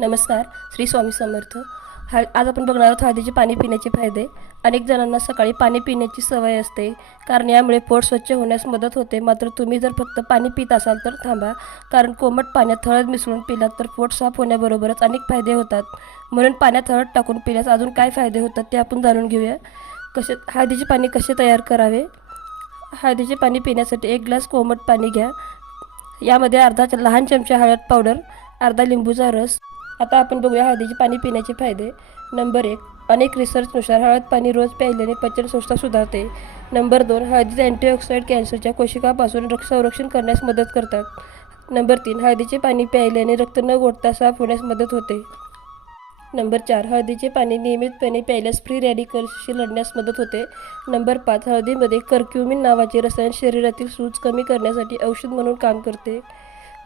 नमस्कार. श्री स्वामी समर्थ. आज आपण बघणार आहोत हळदीचे पाणी पिण्याचे फायदे. अनेक जणांना सकाळी पाणी पिण्याची सवय असते, कारण यामुळे पोट स्वच्छ होण्यास मदत होते. मात्र तुम्ही जर फक्त पाणी पित असाल तर थांबा, कारण कोमट पाण्यात हळद मिसळून पिलात तर पोट साफ होण्याबरोबरच अनेक फायदे होतात. म्हणून पाण्यात हळद टाकून पिल्यास अजून काय फायदे होतात ते आपण जाणून घेऊया. हळदीचे पाणी कसे तयार करावे. हळदीचे पाणी पिण्यासाठी 1 ग्लास कोमट पाणी घ्या. यामध्ये अर्धा लहान चमचा हळद पावडर, अर्धा लिंबूचा रस. आता आपण बघूया हळदीचे पाणी पिण्याचे फायदे. नंबर 1, अनेक रिसर्चनुसार हळद पाणी रोज प्यायल्याने पचनसंस्था सुधारते. नंबर 2, हळदीचे अँटीऑक्सिडंट कॅन्सरच्या कोशिकापासून संरक्षण करण्यास मदत करतात. नंबर 3, हळदीचे पाणी प्यायल्याने रक्त न गोठता साफ होण्यास मदत होते. नंबर 4, हळदीचे पाणी नियमितपणे प्यायल्यास फ्री रॅडिकल्सशी लढण्यास मदत होते. नंबर 5, हळदीमध्ये कर्क्युमिन नावाचे रसायन शरीरातील सूज कमी करण्यासाठी औषध म्हणून काम करते.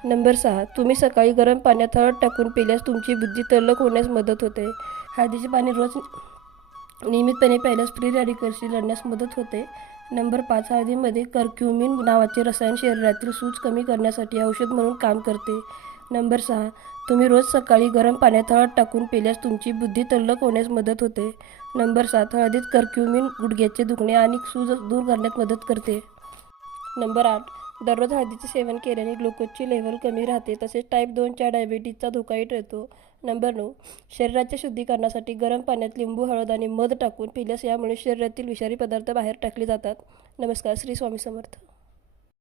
नंबर 6, तुम्ही सकाळी गरम पाण्यात हळद टाकून पिल्यास तुमची बुद्धी तल्लख होण्यास मदत होते. हळदीचे पाणी रोज नियमितपणे प्यायल्यास फ्री रॅडिकल्सशी लढण्यास मदत होते. नंबर 5, हळदीमध्ये कर्क्युमिन नावाचे रसायन शरीरातील सूज कमी करण्यासाठी औषध म्हणून काम करते. नंबर 6, तुम्ही रोज सकाळी गरम पाण्यात हळद टाकून पिल्यास तुमची बुद्धी तल्लख होण्यास मदत होते. नंबर 7, हळदीत कर्क्युमिन गुडघ्याचे दुखणे आणि सूज दूर करण्यात मदत करते. नंबर 8, दररोज हळदीचे सेवन केल्याने ग्लुकोजची लेव्हल कमी राहते, तसेच टाईप 2च्या डायबिटीजचा धोकाही टळतो. नंबर 9, शरीराच्या शुद्धीकरणासाठी गरम पाण्यात लिंबू, हळद आणि मध टाकून पिल्यास यामुळे शरीरातील विषारी पदार्थ बाहेर टाकले जातात. नमस्कार. श्री स्वामी समर्थ.